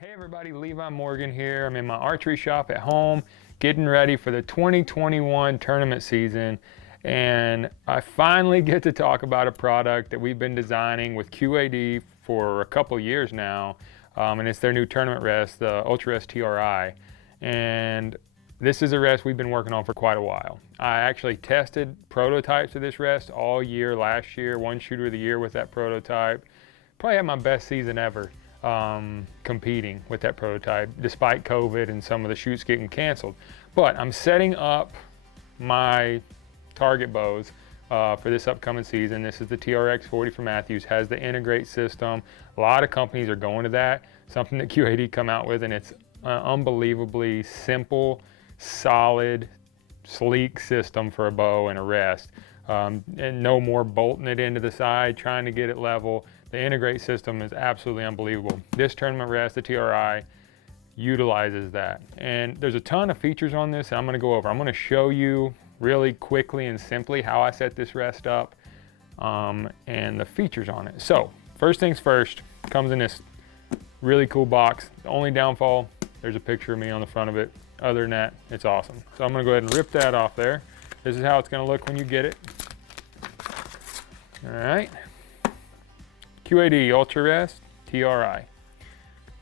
Hey everybody, Levi Morgan here. I'm in my archery shop at home, getting ready for the 2021 tournament season. And I finally get to talk about a product that we've been designing with QAD for a couple years now. And it's their new tournament rest, the Ultrarest TRi. And this is a rest we've been working on for quite a while. I actually tested prototypes of this rest all year last year, one shooter of the year with that prototype. Probably had my best season ever. Competing with that prototype despite COVID and some of the shoots getting canceled. But I'm setting up my target bows for this upcoming season. This is the TRX40 from Matthews, has the integrate system. A lot of companies are going to that, something that QAD come out with, and it's an unbelievably simple, solid, sleek system for a bow and a rest. And no more bolting it into the side, trying to get it level. The integrate system is absolutely unbelievable. This tournament rest, the TRi, utilizes that. And there's a ton of features on this I'm gonna go over. I'm gonna show you really quickly and simply how I set this rest up and the features on it. So, first things first, comes in this really cool box. The only downfall, there's a picture of me on the front of it. Other than that, it's awesome. So I'm gonna go ahead and rip that off there. This is how it's gonna look when you get it. All right. QAD Ultrarest TRi.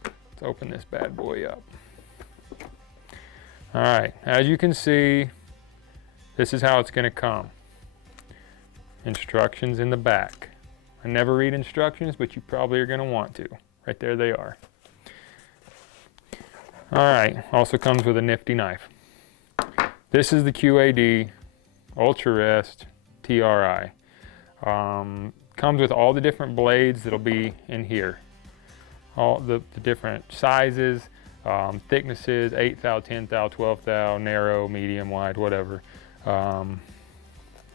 Let's open this bad boy up. All right, as you can see, this is how it's gonna come. Instructions in the back. I never read instructions, but you probably are gonna want to. Right there they are. All right, also comes with a nifty knife. This is the QAD Ultrarest TRi. Comes with all the different blades that'll be in here. All the different sizes, thicknesses, 8 thou, 10 thou, 12 thou, narrow, medium, wide, whatever.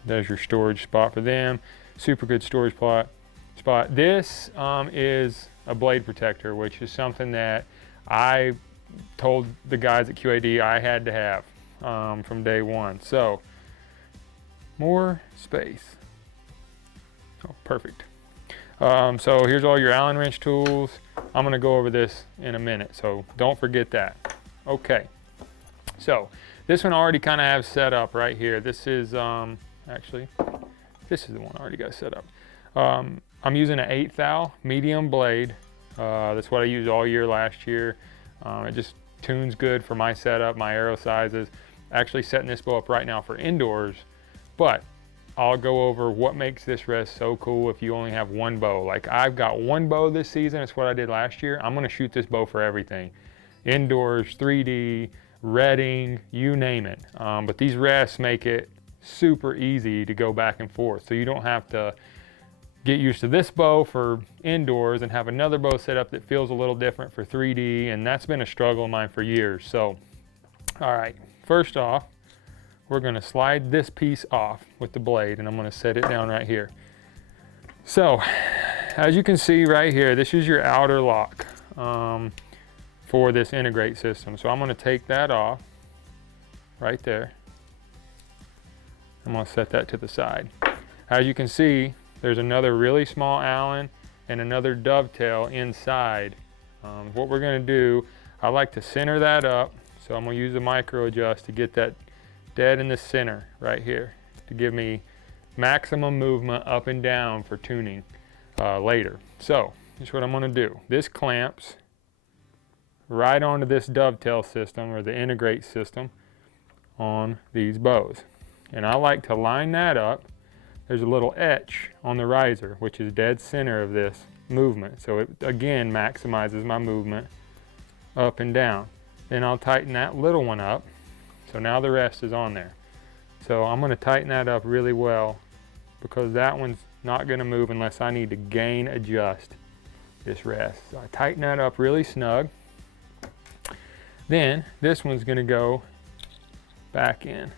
There's your storage spot for them. Super good storage spot. This is a blade protector, which is something that I told the guys at QAD I had to have from day one. So, more space. Oh, perfect. So here's all your Allen wrench tools. I'm gonna go over this in a minute, so don't forget that. Okay, so this one already kind of have set up right here. This is, actually, this is the one I already got set up. I'm using an 8 thou medium blade. That's what I used all year last year. It just tunes good for my setup, my arrow sizes. Actually setting this bow up right now for indoors, but I'll go over what makes this rest so cool if you only have one bow. Like I've got one bow this season, it's what I did last year. I'm gonna shoot this bow for everything. Indoors, 3D, redding, you name it. But these rests make it super easy to go back and forth. So you don't have to get used to this bow for indoors and have another bow set up that feels a little different for 3D. And that's been a struggle of mine for years. So, all right, first off, we're gonna slide this piece off with the blade and I'm gonna set it down right here. So, as you can see right here, this is your outer lock for this integrate system. So I'm gonna take that off right there. I'm gonna set that to the side. As you can see, there's another really small Allen and another dovetail inside. What we're gonna do, I like to center that up. So I'm gonna use the micro adjust to get that dead in the center right here to give me maximum movement up and down for tuning later. So here's what I'm gonna do. This clamps right onto this dovetail system or the integrate system on these bows. And I like to line that up. There's a little etch on the riser, which is dead center of this movement. So it again maximizes my movement up and down. Then I'll tighten that little one up. So now the rest is on there. So I'm gonna tighten that up really well because that one's not gonna move unless I need to gain adjust this rest. So I tighten that up really snug. Then this one's gonna go back in.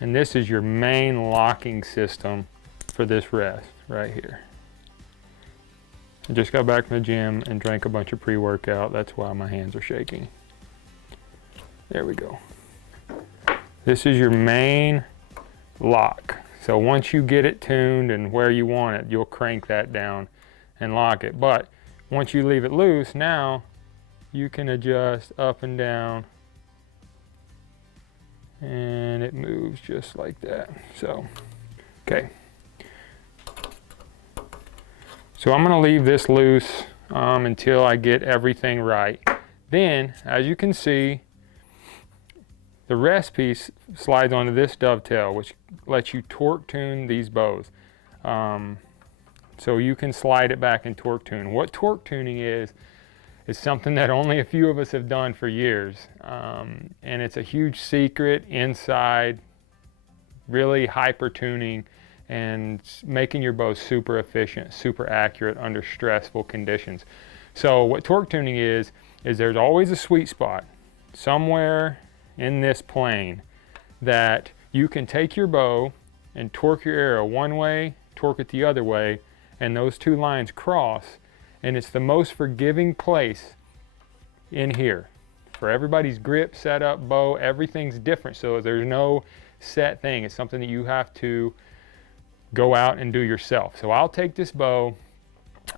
And this is your main locking system for this rest right here. I just got back from the gym and drank a bunch of pre-workout. That's why my hands are shaking. There we go. This is your main lock. So once you get it tuned and where you want it, you'll crank that down and lock it. But Once you leave it loose, now you can adjust up and down, and it moves just like that. So, okay. So I'm gonna leave this loose until I get everything right. Then, as you can see, the rest piece slides onto this dovetail, which lets you torque tune these bows. So you can slide it back and torque tune. What torque tuning is something that only a few of us have done for years. And it's a huge secret inside, really hyper tuning and making your bow super efficient, super accurate under stressful conditions. So what torque tuning is there's always a sweet spot somewhere in this plane that you can take your bow and torque your arrow one way, torque it the other way, and those two lines cross, and it's the most forgiving place in here. For everybody's grip, setup, bow, everything's different, so there's no set thing. It's something that you have to go out and do yourself. So I'll take this bow.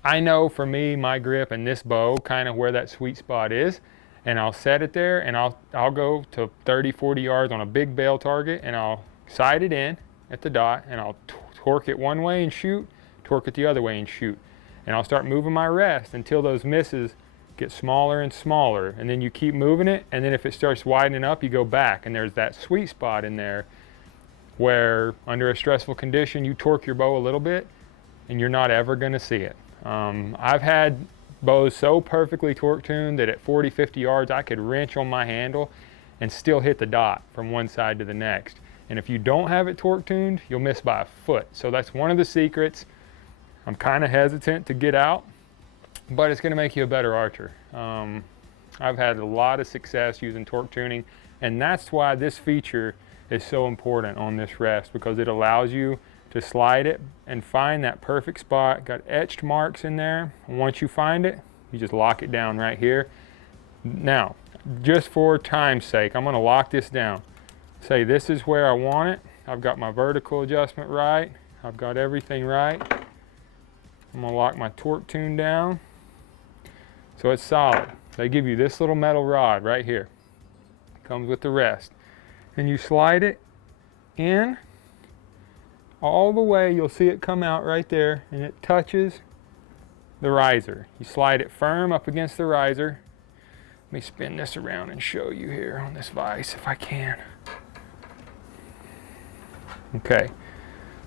I know for me, my grip and this bow, kind of where that sweet spot is, and I'll set it there, and I'll go to 30, 40 yards on a big bail target, and I'll sight it in at the dot, and I'll torque it one way and shoot, torque it the other way and shoot. And I'll start moving my rest until those misses get smaller and smaller, and then you keep moving it, and then if it starts widening up, you go back, and there's that sweet spot in there where under a stressful condition, you torque your bow a little bit, and you're not ever gonna see it. I've had bows so perfectly torque tuned that at 40, 50 yards, I could wrench on my handle and still hit the dot from one side to the next. And if you don't have it torque tuned, you'll miss by a foot. So that's one of the secrets. I'm kind of hesitant to get out, but it's gonna make you a better archer. I've had a lot of success using torque tuning, and that's why this feature is so important on this rest, because it allows you to slide it and find that perfect spot. Got etched marks in there. And once you find it, you just lock it down right here. Now, just for time's sake, I'm gonna lock this down. Say this is where I want it. I've got my vertical adjustment right. I've got everything right. I'm gonna lock my torque tune down so it's solid. They give you this little metal rod right here. Comes with the rest. And you slide it in all the way. You'll see it come out right there, and it touches the riser. You slide it firm up against the riser. Let me spin this around and show you here on this vise if I can. Okay,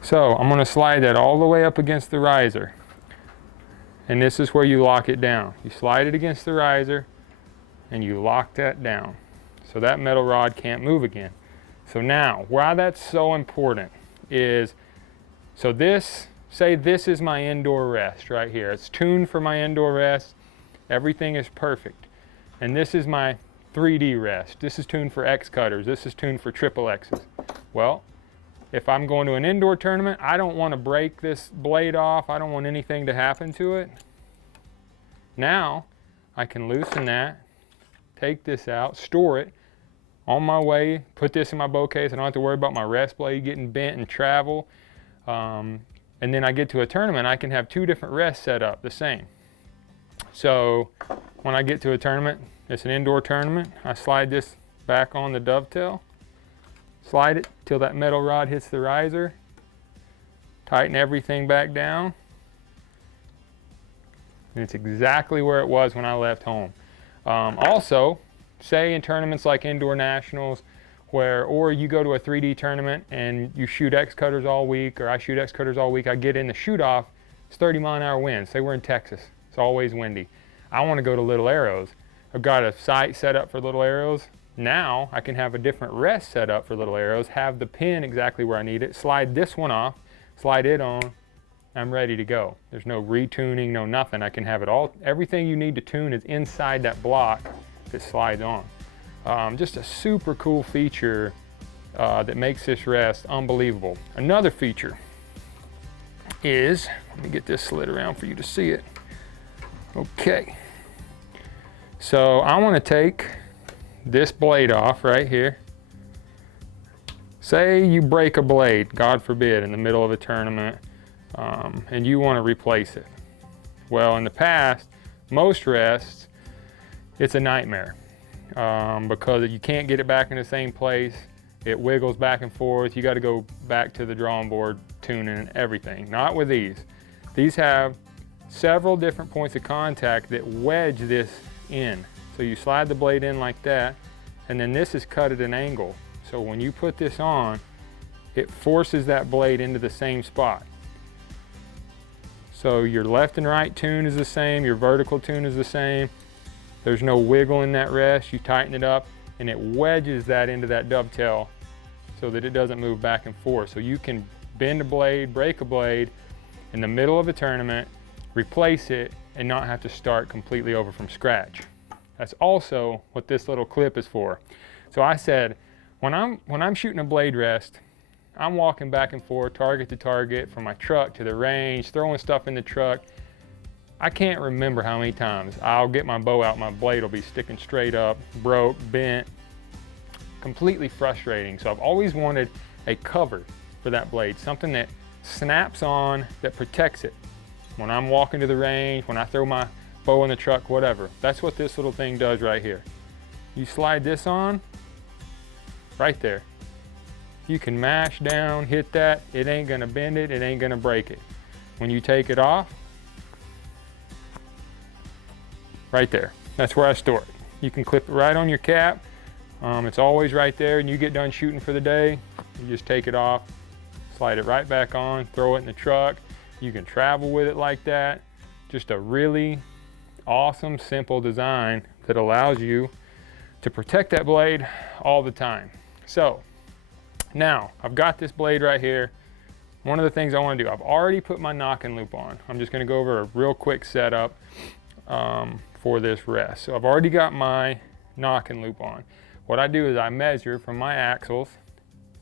so I'm gonna slide that all the way up against the riser. And this is where you lock it down. You slide it against the riser and you lock that down. So that metal rod can't move again. So now, why that's so important is, so this, say this is my indoor rest right here. It's tuned for my indoor rest. Everything is perfect. And this is my 3D rest. This is tuned for X cutters. This is tuned for triple X's. Well, if I'm going to an indoor tournament, I don't want to break this blade off. I don't want anything to happen to it. Now, I can loosen that, take this out, store it. On my way, put this in my bow case. I don't have to worry about my rest blade getting bent and travel. And then I get to a tournament, I can have two different rests set up the same. So when I get to a tournament, it's an indoor tournament, I slide this back on the dovetail, slide it till that metal rod hits the riser, tighten everything back down, and it's exactly where it was when I left home. Also, say in tournaments like indoor nationals, or you go to a 3D tournament and you shoot X cutters all week, or I shoot X cutters all week, I get in the shoot off, it's 30-mile-an-hour winds. Say we're in Texas, it's always windy. I want to go to little arrows. I've got a sight set up for little arrows. Now I can have a different rest set up for little arrows, have the pin exactly where I need it, slide this one off, slide it on, I'm ready to go. There's no retuning, no nothing. I can have it all, everything you need to tune is inside that block that slides on. Just a super cool feature that makes this rest unbelievable. Another feature is, let me get this slid around for you to see it. Okay, so I want to take this blade off right here. Say you break a blade, God forbid, in the middle of a tournament, and you want to replace it. Well, in the past, most rests, it's a nightmare because you can't get it back in the same place. It wiggles back and forth. You got to go back to the drawing board, tuning and everything. Not with these. These have several different points of contact that wedge this in. So you slide the blade in like that, and then this is cut at an angle. So when you put this on, it forces that blade into the same spot. So your left and right tune is the same, your vertical tune is the same. There's no wiggle in that rest. You tighten it up and it wedges that into that dovetail so that it doesn't move back and forth. So you can bend a blade, break a blade in the middle of a tournament, replace it, and not have to start completely over from scratch. That's also what this little clip is for. So I said, when I'm shooting a blade rest, I'm walking back and forth, target to target, from my truck to the range, throwing stuff in the truck. I can't remember how many times I'll get my bow out, my blade will be sticking straight up, broke, bent, completely frustrating. So I've always wanted a cover for that blade, something that snaps on, that protects it. When I'm walking to the range, when I throw my bow in the truck, whatever. That's what this little thing does right here. You slide this on, right there. You can mash down, hit that, it ain't gonna bend it, it ain't gonna break it. When you take it off, right there, that's where I store it. You can clip it right on your cap. It's always right there, and you get done shooting for the day, you just take it off, slide it right back on, throw it in the truck. You can travel with it like that. Just a really awesome, simple design that allows you to protect that blade all the time. So now I've got this blade right here. One of the things I want to do, I've already put my knocking loop on. I'm just going to go over a real quick setup for this rest. So I've already got my knocking loop on. What I do is I measure from my axles.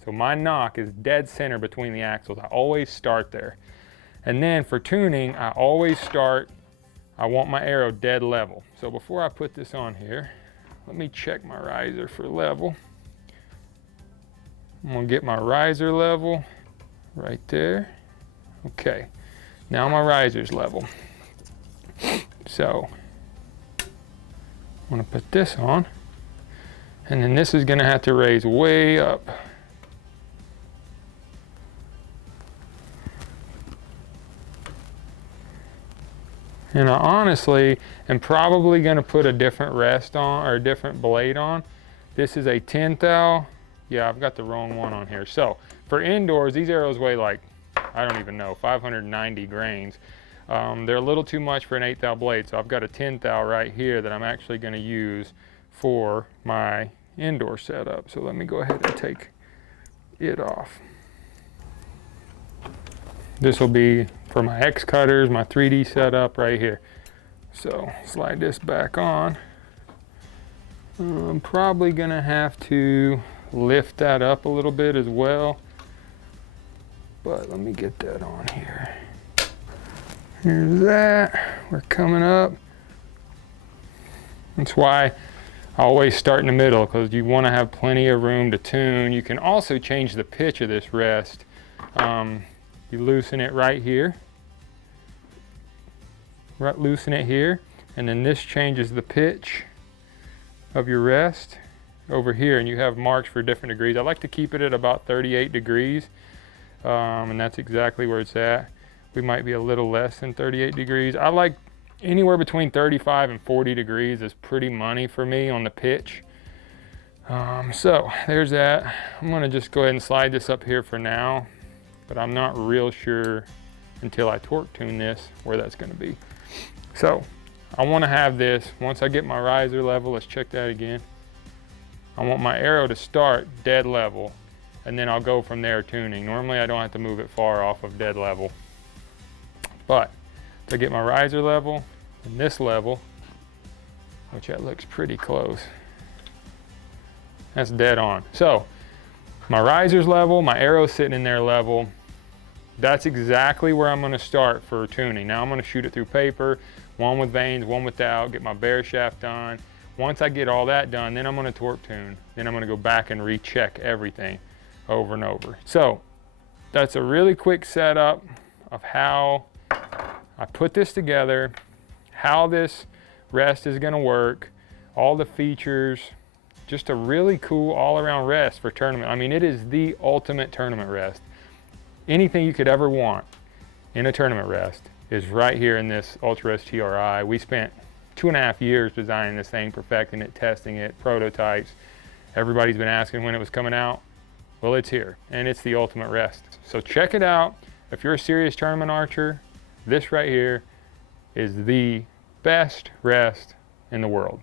So my knock is dead center between the axles. I always start there. And then for tuning, I always start, I want my arrow dead level. So before I put this on here, let me check my riser for level. I'm gonna get my riser level right there. Okay, now my riser's level. So I'm gonna put this on, and then this is gonna have to raise way up. And I honestly am probably gonna put a different rest on, or a different blade on. This is a 10 thou. Yeah, I've got the wrong one on here. So for indoors, these arrows weigh like, I don't even know, 590 grains. They're a little too much for an 8 thou blade. So I've got a 10 thou right here that I'm actually gonna use for my indoor setup. So let me go ahead and take it off. This will be for my X cutters, my 3D setup right here. So slide this back on. I'm probably gonna have to lift that up a little bit as well, but let me get that on here. Here's that, we're coming up. That's why I always start in the middle, because you want to have plenty of room to tune. You can also change the pitch of this rest. You loosen it right here, loosen it here, and then this changes the pitch of your rest over here, and you have marks for different degrees. I like to keep it at about 38 degrees, and that's exactly where it's at. We might be a little less than 38 degrees. I like anywhere between 35 and 40 degrees is pretty money for me on the pitch. So there's that. I'm gonna just go ahead and slide this up here for now, but I'm not real sure until I torque tune this where that's gonna be. So I wanna have this, once I get my riser level, let's check that again. I want my arrow to start dead level, and then I'll go from there tuning. Normally I don't have to move it far off of dead level. But to get my riser level and this level, which that looks pretty close, that's dead on. So my riser's level, my arrow's sitting in there level. That's exactly where I'm gonna start for tuning. Now I'm gonna shoot it through paper, one with vanes, one without, get my bear shaft on. Once I get all that done, then I'm gonna torque tune. Then I'm gonna go back and recheck everything over and over. So that's a really quick setup of how I put this together, how this rest is gonna work, all the features, just a really cool all-around rest for tournament. I mean, it is the ultimate tournament rest. Anything you could ever want in a tournament rest is right here in this Ultrarest TRi. We spent 2.5 years designing this thing, perfecting it, testing it, prototypes. Everybody's been asking when it was coming out. Well, it's here, and it's the ultimate rest. So check it out. If you're a serious tournament archer, this right here is the best rest in the world.